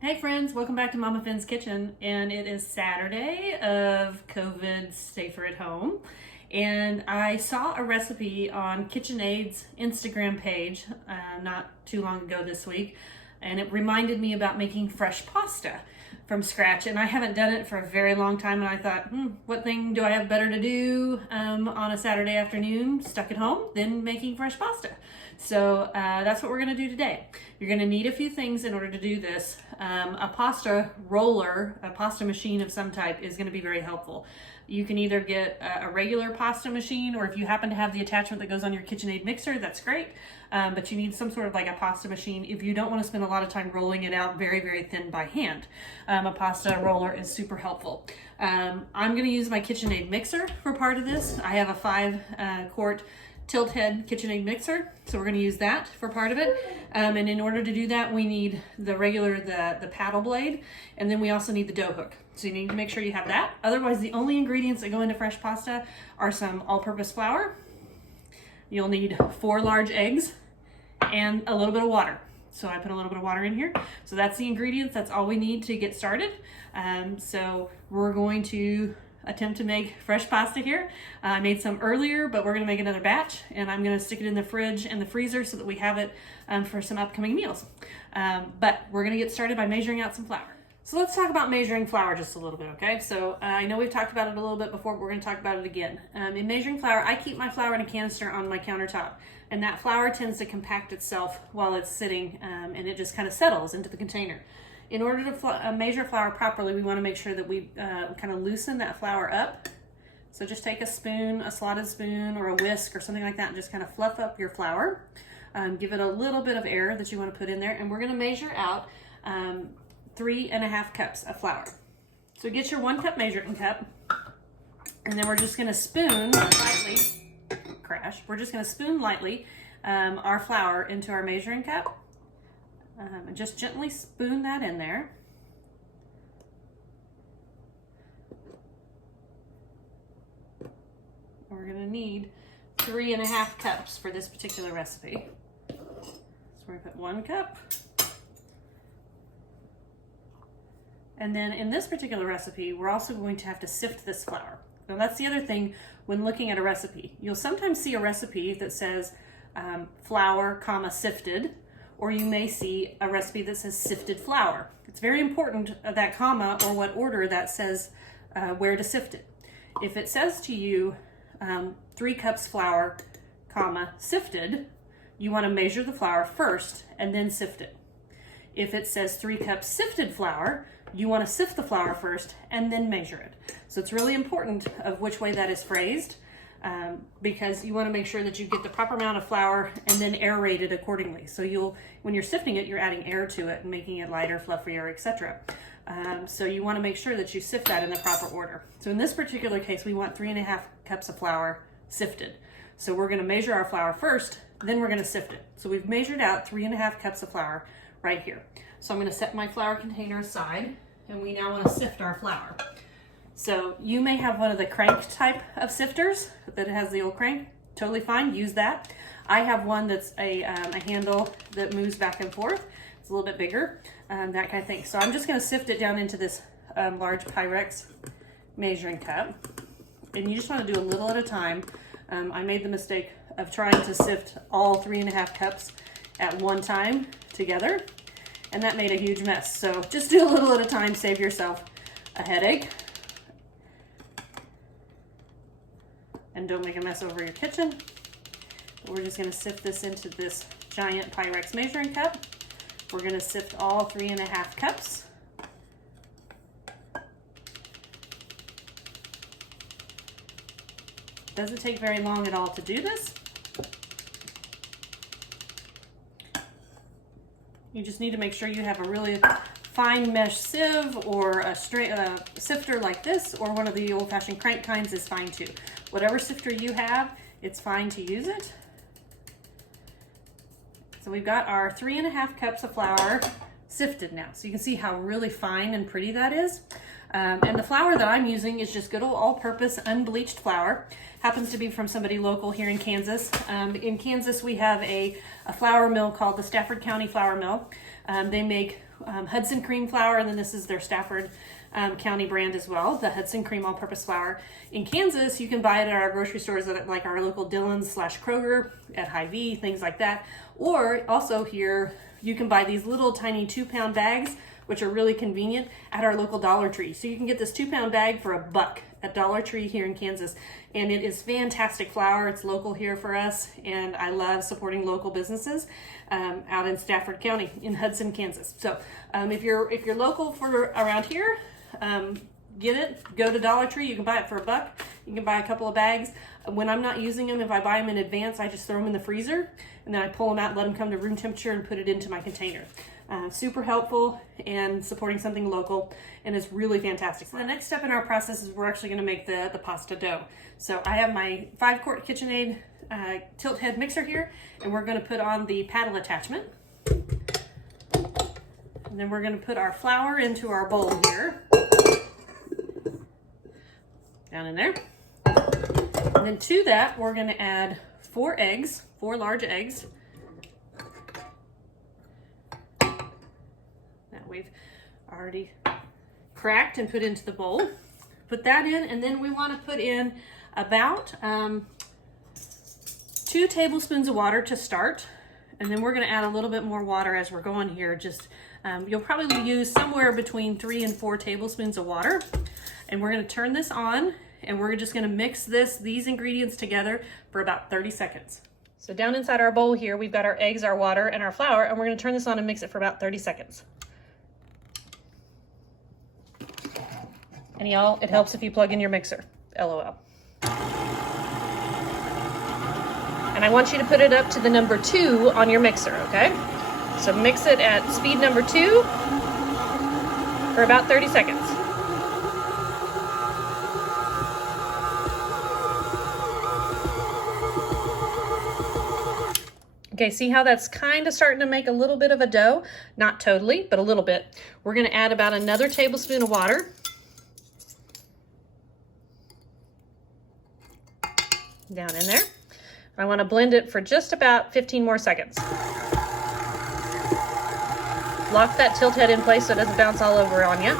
Hey friends, welcome back to MamaFin's Kitchen, and it is Saturday of COVID safer at home, and I saw a recipe on KitchenAid's Instagram page not too long ago this week, and it reminded me about making fresh pasta from scratch, and I haven't done it for a very long time, and I thought, what thing do I have better to do on a Saturday afternoon stuck at home than making fresh pasta? So that's what we're going to do today. You're going to need a few things in order to do this. A pasta roller, a pasta machine of some type is going to be very helpful. You can either get a regular pasta machine, or if you happen to have the attachment that goes on your KitchenAid mixer, that's great. But you need some sort of like a pasta machine if you don't want to spend a lot of time rolling it out very, very thin by hand. A pasta roller is super helpful. I'm going to use my KitchenAid mixer for part of this. I have a 5-quart tilt head KitchenAid mixer, so we're going to use that for part of it. And in order to do that, we need the paddle blade, and then we also need the dough hook. So you need to make sure you have that. Otherwise, the only ingredients that go into fresh pasta are some all-purpose flour. You'll need 4 large eggs and a little bit of water. So I put a little bit of water in here. So that's the ingredients. That's all we need to get started. So we're going to attempt to make fresh pasta here. I made some earlier, but we're going to make another batch, and I'm going to stick it in the fridge and the freezer so that we have it for some upcoming meals. But we're going to get started by measuring out some flour. So let's talk about measuring flour just a little bit, okay? So I know we've talked about it a little bit before, but we're going to talk about it again. In measuring flour, I keep my flour in a canister on my countertop, and that flour tends to compact itself while it's sitting, and it just kind of settles into the container. In order to measure flour properly, we want to make sure that we kind of loosen that flour up. So just take a spoon, a slotted spoon, or a whisk or something like that, and just kind of fluff up your flour. Give it a little bit of air that you want to put in there, and we're going to measure out 3.5 cups of flour. So get your 1 cup measuring cup, and then we're just going to spoon lightly, we're just going to spoon lightly our flour into our measuring cup. And just gently spoon that in there. We're going to need 3.5 cups for this particular recipe. So we're going to put 1 cup. And then in this particular recipe, we're also going to have to sift this flour. Now that's the other thing when looking at a recipe. You'll sometimes see a recipe that says flour, sifted, or you may see a recipe that says sifted flour. It's very important that comma or what order that says where to sift it. If it says to you 3 cups flour, sifted, you want to measure the flour first and then sift it. If it says 3 cups sifted flour, you want to sift the flour first and then measure it. So it's really important of which way that is phrased. Because you want to make sure that you get the proper amount of flour and then aerate it accordingly. So when you're sifting it, you're adding air to it and making it lighter, fluffier, etc. So you want to make sure that you sift that in the proper order. So in this particular case, we want 3.5 cups of flour sifted. So we're going to measure our flour first, then we're going to sift it. So we've measured out 3.5 cups of flour right here. So I'm going to set my flour container aside, and we now want to sift our flour. So you may have one of the crank type of sifters that has the old crank. Totally fine, use that. I have one that's a handle that moves back and forth. It's a little bit bigger, that kind of thing. So I'm just going to sift it down into this large Pyrex measuring cup. And you just want to do a little at a time. I made the mistake of trying to sift all 3.5 cups at one time together, and that made a huge mess. So just do a little at a time, save yourself a headache. And don't make a mess over your kitchen. We're just going to sift this into this giant Pyrex measuring cup. We're going to sift all 3.5 cups. Doesn't take very long at all to do this. You just need to make sure you have a really fine mesh sieve or a straight sifter like this, or one of the old-fashioned crank kinds is fine too. Whatever sifter you have, it's fine to use it. So we've got our 3.5 cups of flour sifted now. So you can see how really fine and pretty that is. And the flour that I'm using is just good old all-purpose unbleached flour. Happens to be from somebody local here in Kansas. In Kansas, we have a flour mill called the Stafford County Flour Mill. They make Hudson cream flour, and then this is their Stafford County brand as well, the Hudson cream all-purpose flour. In Kansas, you can buy it at our grocery stores, at like our local Dillon's / Kroger, at Hy-Vee, things like that. Or also here, you can buy these little tiny 2-pound bags, which are really convenient, at our local Dollar Tree. So you can get this 2-pound bag for $1 at Dollar Tree here in Kansas. And it is fantastic flour. It's local here for us, and I love supporting local businesses out in Stafford County in Hudson, Kansas. So if you're local for around here, get it. Go to Dollar Tree. You can buy it for $1. You can buy a couple of bags. When I'm not using them, if I buy them in advance, I just throw them in the freezer, and then I pull them out, let them come to room temperature, and put it into my container. Super helpful and supporting something local, and it's really fantastic. So the next step in our process is we're actually going to make the pasta dough. So I have my 5-quart KitchenAid tilt head mixer here, and we're going to put on the paddle attachment. And then we're going to put our flour into our bowl here. Down in there. And then to that, we're going to add 4 eggs, 4 large eggs. That we've already cracked and put into the bowl. Put that in, and then we want to put in about 2 tablespoons of water to start. And then we're going to add a little bit more water as we're going here. Just you'll probably use somewhere between 3 and 4 tablespoons of water. And we're going to turn this on, and we're just going to mix these ingredients together for about 30 seconds. So down inside our bowl here, we've got our eggs, our water, and our flour, and we're going to turn this on and mix it for about 30 seconds. And y'all, it helps if you plug in your mixer. LOL. And I want you to put it up to the number 2 on your mixer, okay? So mix it at speed number 2 for about 30 seconds. Okay, see how that's kind of starting to make a little bit of a dough? Not totally, but a little bit. We're going to add about another tablespoon of water. Down in there. I want to blend it for just about 15 more seconds. Lock that tilt head in place so it doesn't bounce all over on you.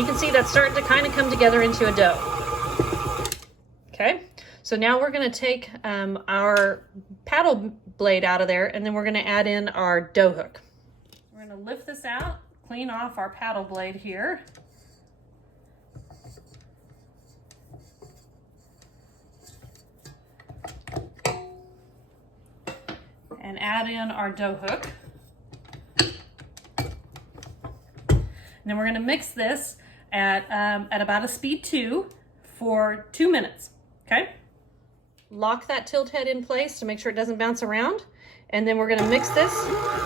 You can see that's starting to kind of come together into a dough. Okay, so now we're going to take our paddle blade out of there, and then we're going to add in our dough hook. We're going to lift this out, clean off our paddle blade here. And add in our dough hook. And then we're going to mix this at about a speed 2 for 2 minutes. Okay? Lock that tilt head in place to make sure it doesn't bounce around. And then we're going to mix this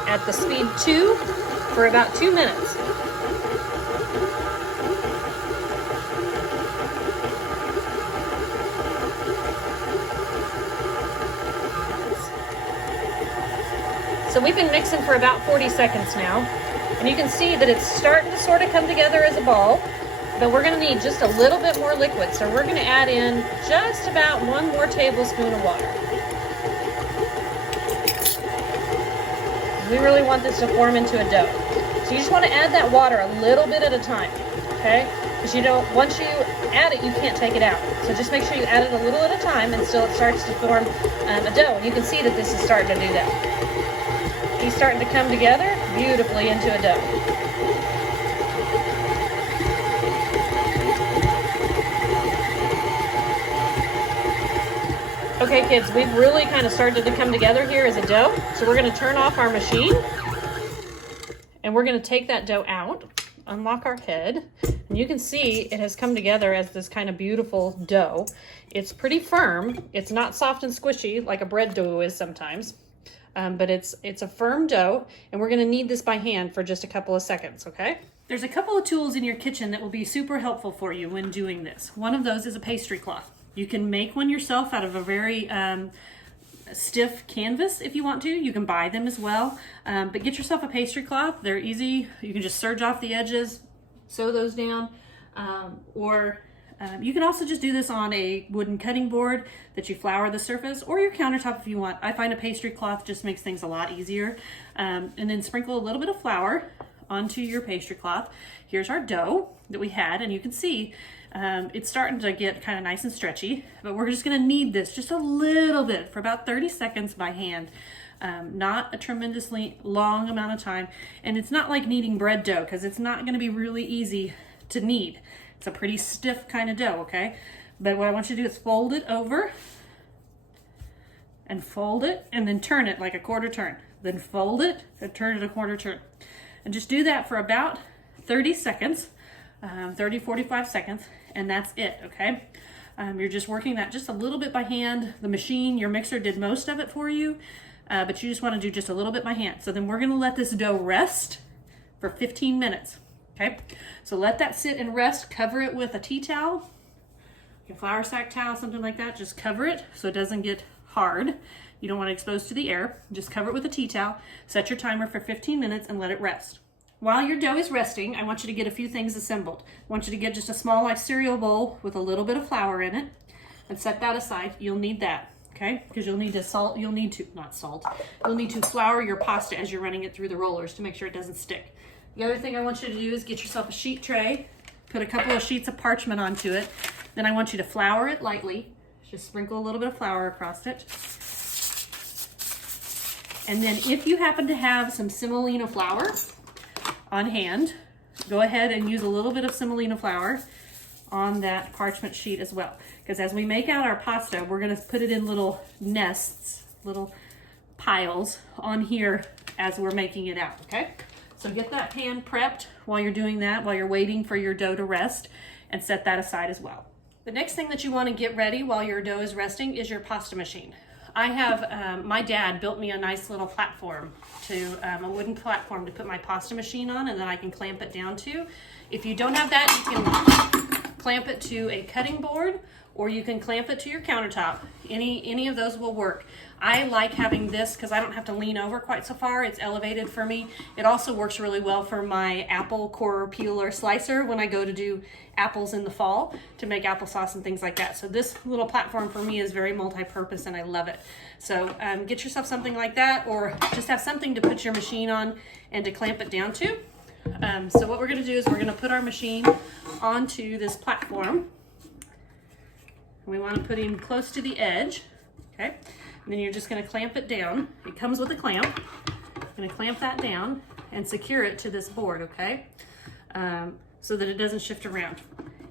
at the speed 2 for about 2 minutes. So we've been mixing for about 40 seconds now, and you can see that it's starting to sort of come together as a ball, but we're going to need just a little bit more liquid. So we're going to add in just about 1 more tablespoon of water. We really want this to form into a dough. So you just want to add that water a little bit at a time, okay? Because once you add it, you can't take it out. So just make sure you add it a little at a time until it starts to form a dough. And you can see that this is starting to do that. He's starting to come together beautifully into a dough. Okay, kids, we've really kind of started to come together here as a dough. So we're going to turn off our machine, and we're going to take that dough out, unlock our head, and you can see it has come together as this kind of beautiful dough. It's pretty firm. It's not soft and squishy like a bread dough is sometimes. But it's a firm dough, and we're going to knead this by hand for just a couple of seconds, okay? There's a couple of tools in your kitchen that will be super helpful for you when doing this. One of those is a pastry cloth. You can make one yourself out of a very stiff canvas if you want to. You can buy them as well, but get yourself a pastry cloth. They're easy. You can just serge off the edges, sew those down, or You can also just do this on a wooden cutting board that you flour the surface, or your countertop if you want. I find a pastry cloth just makes things a lot easier. And then sprinkle a little bit of flour onto your pastry cloth. Here's our dough that we had, and you can see it's starting to get kind of nice and stretchy, but we're just gonna knead this just a little bit for about 30 seconds by hand. Not a tremendously long amount of time. And it's not like kneading bread dough, because it's not gonna be really easy to knead. It's a pretty stiff kind of dough, okay? But what I want you to do is fold it over and fold it and then turn it like a quarter turn. Then fold it and turn it a quarter turn. And just do that for about 30 seconds, 30, 45 seconds, and that's it, okay? You're just working that just a little bit by hand. The machine, your mixer did most of it for you, but you just want to do just a little bit by hand. So then we're going to let this dough rest for 15 minutes, okay? So let that sit and rest. Cover it with a tea towel, a flour sack towel, something like that. Just cover it so it doesn't get hard. You don't want it exposed to the air. Just cover it with a tea towel. Set your timer for 15 minutes and let it rest. While your dough is resting, I want you to get a few things assembled. I want you to get just a small like cereal bowl with a little bit of flour in it and set that aside. You'll need that, okay? Because you'll need to you'll need to flour your pasta as you're running it through the rollers to make sure it doesn't stick. The other thing I want you to do is get yourself a sheet tray, put a couple of sheets of parchment onto it. Then I want you to flour it lightly. Just sprinkle a little bit of flour across it. And then if you happen to have some semolina flour on hand, go ahead and use a little bit of semolina flour on that parchment sheet as well. Because as we make out our pasta, we're gonna put it in little nests, little piles on here as we're making it out, okay? So get that pan prepped while you're doing that, while you're waiting for your dough to rest, and set that aside as well. The next thing that you wanna get ready while your dough is resting is your pasta machine. I have, my dad built me a nice little platform a wooden platform to put my pasta machine on, and then I can clamp it down to. If you don't have that, you can clamp it to a cutting board, or you can clamp it to your countertop. Any of those will work. I like having this because I don't have to lean over quite so far. It's elevated for me. It also works really well for my apple core peeler slicer when I go to do apples in the fall to make applesauce and things like that. So this little platform for me is very multi-purpose and I love it. So get yourself something like that, or just have something to put your machine on and to clamp it down to. So what we're gonna do is we're gonna put our machine onto this platform. We wanna put him close to the edge, okay? And then you're just gonna clamp it down. It comes with a clamp. You're gonna clamp that down and secure it to this board, okay? So that it doesn't shift around.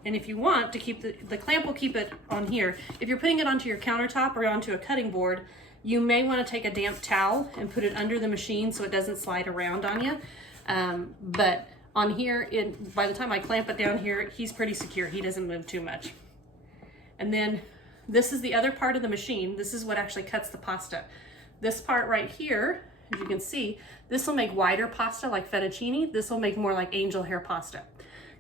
And if you want to keep the clamp will keep it on here. If you're putting it onto your countertop or onto a cutting board, you may wanna take a damp towel and put it under the machine so it doesn't slide around on you. But on here, by the time I clamp it down here, he's pretty secure. He doesn't move too much. And then this is the other part of the machine. This is what actually cuts the pasta. This part right here, as you can see, this will make wider pasta like fettuccine. This will make more like angel hair pasta.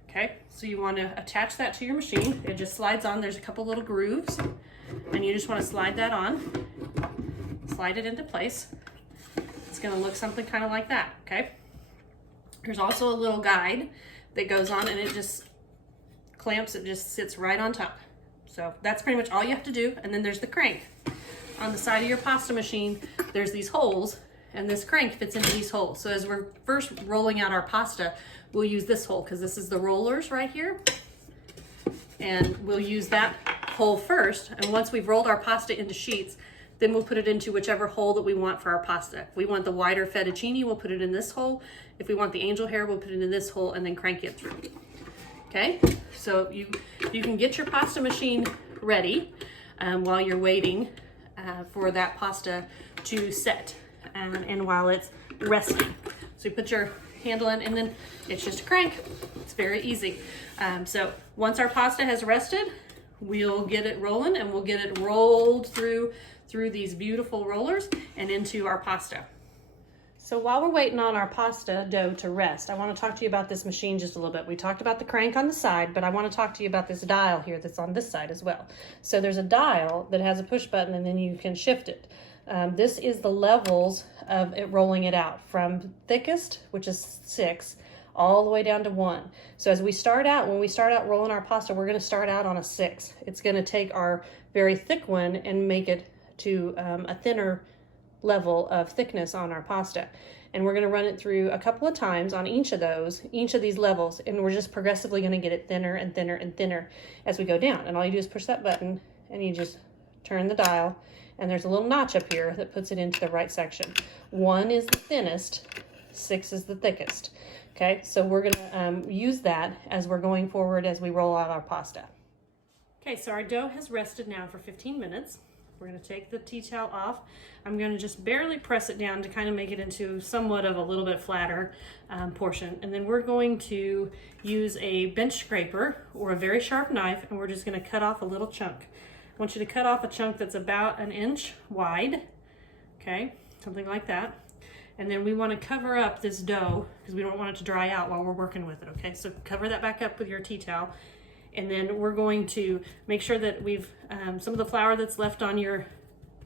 Okay, so you want to attach that to your machine. It just slides on. There's a couple little grooves, and you just want to slide that on. Slide it into place. It's going to look something kind of like that, okay? There's also a little guide that goes on, and it just clamps. It just sits right on top. So that's pretty much all you have to do. And then there's the crank. On the side of your pasta machine, there's these holes, and this crank fits into these holes. So as we're first rolling out our pasta, we'll use this hole because this is the rollers right here. And we'll use that hole first. And once we've rolled our pasta into sheets, then we'll put it into whichever hole that we want for our pasta. If we want the wider fettuccine, we'll put it in this hole. If we want the angel hair, we'll put it in this hole and then crank it through. Okay, so you can get your pasta machine ready while you're waiting for that pasta to set and while it's resting. So you put your handle in, and then it's just a crank. It's very easy. So once our pasta has rested, we'll get it rolling, and we'll get it rolled through these beautiful rollers and into our pasta. So while we're waiting on our pasta dough to rest, I want to talk to you about this machine just a little bit. We talked about the crank on the side, but I want to talk to you about this dial here that's on this side as well. So there's a dial that has a push button, and then you can shift it. This is the levels of it rolling it out from thickest, which is 6, all the way down to 1. So as we start out, when we start out rolling our pasta, we're gonna start out on a 6. It's gonna take our very thick one and make it to a thinner level of thickness on our pasta. And we're gonna run it through a couple of times on each of these levels, and we're just progressively gonna get it thinner and thinner and thinner as we go down. And all you do is push that button and you just turn the dial, and there's a little notch up here that puts it into the right section. 1 is the thinnest, 6 is the thickest. Okay, so we're gonna use that as we're going forward as we roll out our pasta. Okay, so our dough has rested now for 15 minutes. We're gonna take the tea towel off. I'm gonna just barely press it down to kind of make it into somewhat of a little bit flatter portion. And then we're going to use a bench scraper or a very sharp knife, and we're just gonna cut off a little chunk. I want you to cut off a chunk that's about 1 inch wide, okay, something like that. And then we want to cover up this dough because we don't want it to dry out while we're working with it, okay? So cover that back up with your tea towel. And then we're going to make sure that we've, some of the flour that's left on your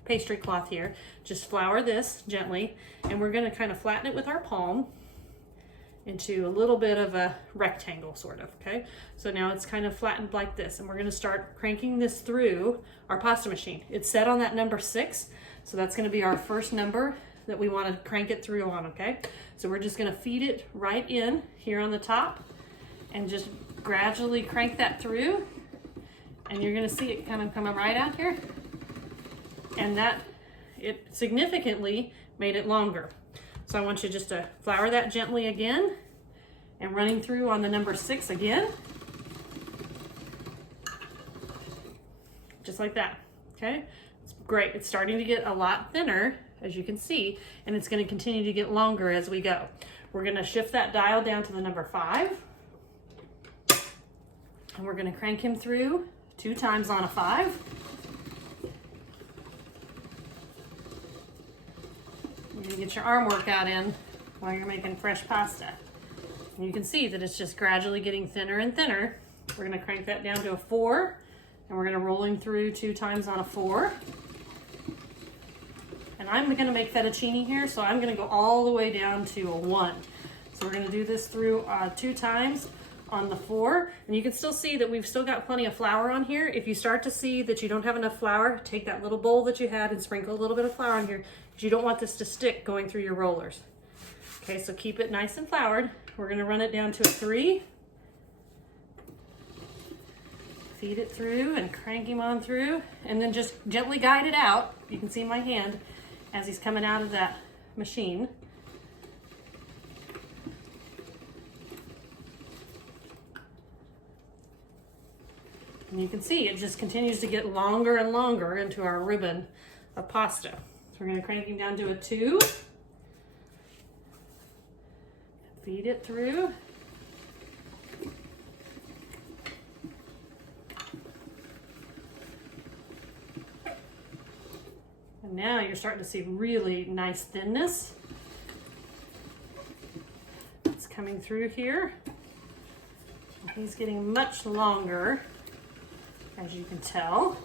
pastry cloth here, just flour this gently, and we're gonna kind of flatten it with our palm into a little bit of a rectangle, sort of, okay? So now it's kind of flattened like this, and we're gonna start cranking this through our pasta machine. It's set on that number 6, so that's gonna be our first number that we wanna crank it through on, okay? So we're just gonna feed it right in here on the top and just gradually crank that through, and you're gonna see it kind of coming right out here, and that, it significantly made it longer. So I want you just to flour that gently again and running through on the number 6 again. Just like that, okay? It's great. It's starting to get a lot thinner, as you can see, and it's gonna continue to get longer as we go. We're gonna shift that dial down to the number 5, and we're gonna crank him through 2 times on a 5. You're gonna get your arm workout in while you're making fresh pasta. And you can see that it's just gradually getting thinner and thinner. We're gonna crank that down to a 4, and we're gonna roll him through 2 times on a 4. And I'm gonna make fettuccine here, so I'm gonna go all the way down to a 1. So we're gonna do this through 2 times on the 4, and you can still see that we've still got plenty of flour on here. If you start to see that you don't have enough flour, take that little bowl that you had and sprinkle a little bit of flour on here, because you don't want this to stick going through your rollers. Okay, so keep it nice and floured. We're gonna run it down to a 3. Feed it through and crank him on through, and then just gently guide it out. You can see my hand as he's coming out of that machine. And you can see it just continues to get longer and longer into our ribbon of pasta. So we're gonna crank him down to a 2. Feed it through. And now you're starting to see really nice thinness. It's coming through here. He's getting much longer, as you can tell.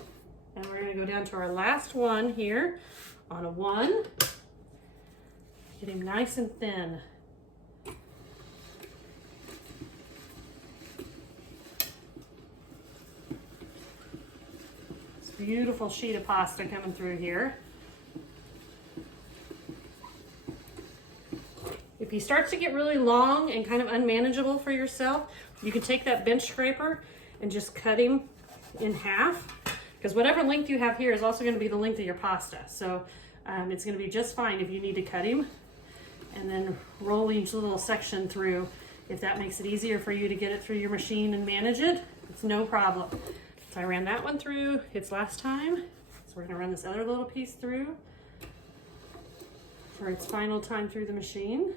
And we're gonna go down to our last one here on a 1. Get him nice and thin. This beautiful sheet of pasta coming through here. If he starts to get really long and kind of unmanageable for yourself, you can take that bench scraper and just cut him in half, because whatever length you have here is also going to be the length of your pasta. So it's going to be just fine if you need to cut him, and then roll each little section through. If that makes it easier for you to get it through your machine and manage it, it's no problem. So I ran that one through its last time. So we're going to run this other little piece through for its final time through the machine.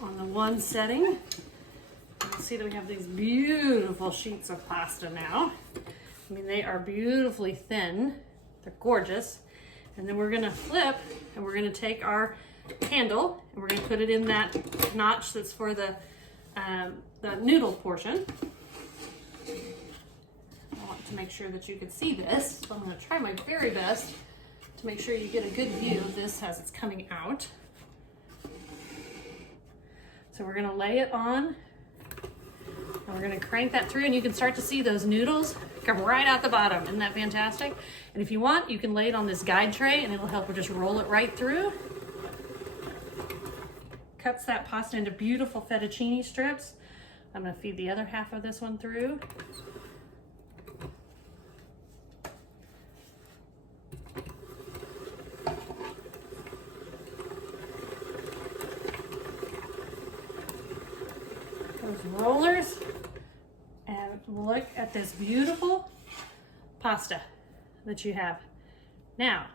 On the 1 setting, you can see that we have these beautiful sheets of pasta now. I mean, they are beautifully thin. They're gorgeous. And then we're gonna flip, and we're gonna take our handle, and we're gonna put it in that notch that's for the noodle portion. I want to make sure that you can see this, so I'm gonna try my very best to make sure you get a good view of this as it's coming out. So we're gonna lay it on, and we're gonna crank that through, and you can start to see those noodles come right out the bottom. Isn't that fantastic? And if you want, you can lay it on this guide tray and it'll help you just roll it right through. Cuts that pasta into beautiful fettuccine strips. I'm gonna feed the other half of this one through. Those rollers, and look at this beautiful pasta that you have. Now,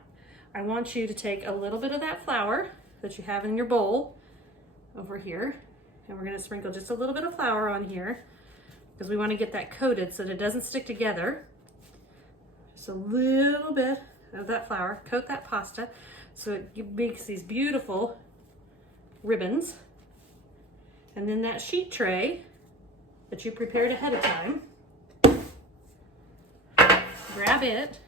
I want you to take a little bit of that flour that you have in your bowl over here, and we're going to sprinkle just a little bit of flour on here because we want to get that coated so that it doesn't stick together. Just a little bit of that flour, coat that pasta so it makes these beautiful ribbons. And then that sheet tray that you prepared ahead of time, grab it,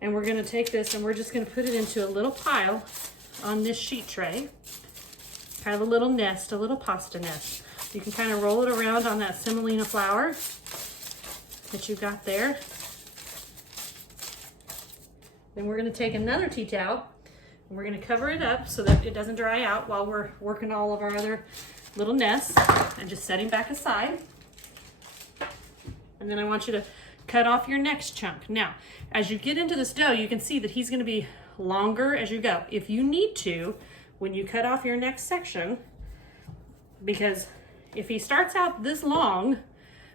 and we're gonna take this and we're just gonna put it into a little pile on this sheet tray, kind of a little nest, a little pasta nest. You can kind of roll it around on that semolina flour that you got there. Then we're gonna take another tea towel and we're gonna cover it up so that it doesn't dry out while we're working all of our other little nests, and just setting back aside. And then I want you to cut off your next chunk. Now, as you get into this dough, you can see that he's gonna be longer as you go. If you need to, when you cut off your next section, because if he starts out this long,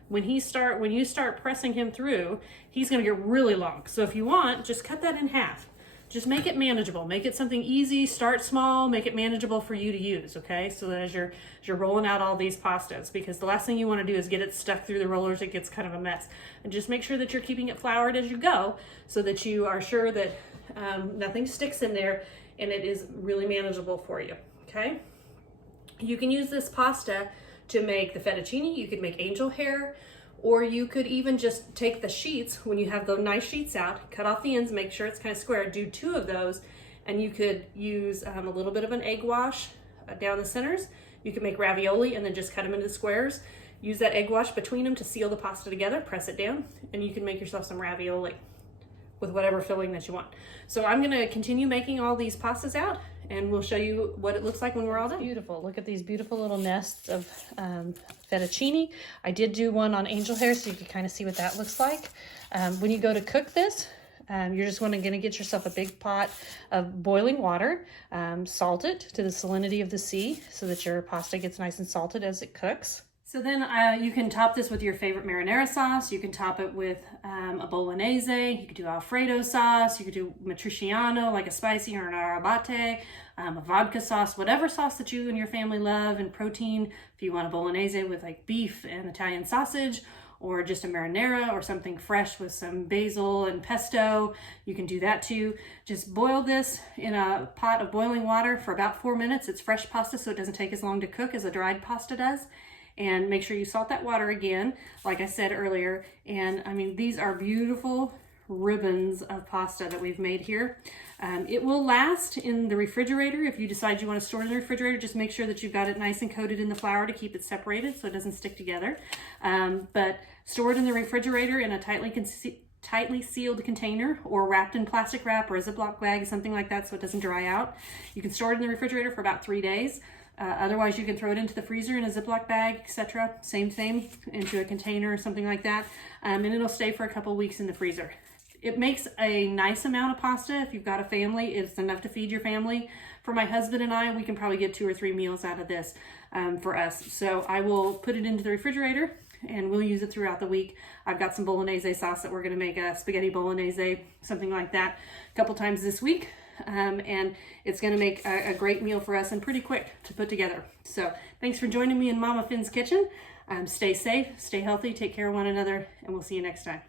when you start pressing him through, he's gonna get really long. So if you want, just cut that in half. Just make it manageable. Make it something easy, start small, make it manageable for you to use, okay? So that as you're rolling out all these pastas, because the last thing you wanna do is get it stuck through the rollers, it gets kind of a mess. And just make sure that you're keeping it floured as you go so that you are sure that nothing sticks in there and it is really manageable for you, okay? You can use this pasta to make the fettuccine, you could make angel hair, or you could even just take the sheets, when you have the nice sheets out, cut off the ends, make sure it's kind of square, do 2 of those, and you could use a little bit of an egg wash down the centers. You can make ravioli and then just cut them into squares. Use that egg wash between them to seal the pasta together, press it down, and you can make yourself some ravioli with whatever filling that you want. So I'm gonna continue making all these pastas out, and we'll show you what it looks like when we're all done. Beautiful, look at these beautiful little nests of fettuccine. I did do one on angel hair so you can kind of see what that looks like. When you go to cook this, you're just gonna get yourself a big pot of boiling water, salt it to the salinity of the sea so that your pasta gets nice and salted as it cooks. So then you can top this with your favorite marinara sauce. You can top it with a bolognese. You could do Alfredo sauce. You could do matriciano, like a spicy or an arrabbiata, a vodka sauce, whatever sauce that you and your family love, and protein. If you want a bolognese with like beef and Italian sausage, or just a marinara or something fresh with some basil and pesto, you can do that too. Just boil this in a pot of boiling water for about 4 minutes. It's fresh pasta, so it doesn't take as long to cook as a dried pasta does. And make sure you salt that water again, like I said earlier. And I mean, these are beautiful ribbons of pasta that we've made here. It will last in the refrigerator. If you decide you want to store it in the refrigerator, just make sure that you've got it nice and coated in the flour to keep it separated so it doesn't stick together. But store it in the refrigerator in a tightly sealed container, or wrapped in plastic wrap or a Ziploc bag, something like that, so it doesn't dry out. You can store it in the refrigerator for about 3 days. Otherwise, you can throw it into the freezer in a Ziploc bag, etc. Same thing, into a container or something like that. And it'll stay for a couple weeks in the freezer. It makes a nice amount of pasta. If you've got a family, it's enough to feed your family. For my husband and I, we can probably get 2 or 3 meals out of this for us. So I will put it into the refrigerator and we'll use it throughout the week. I've got some bolognese sauce that we're gonna make a spaghetti bolognese, something like that, a couple times this week. And it's going to make a great meal for us and pretty quick to put together. So thanks for joining me in Mama Fin's kitchen. Stay safe, stay healthy, take care of one another, and we'll see you next time.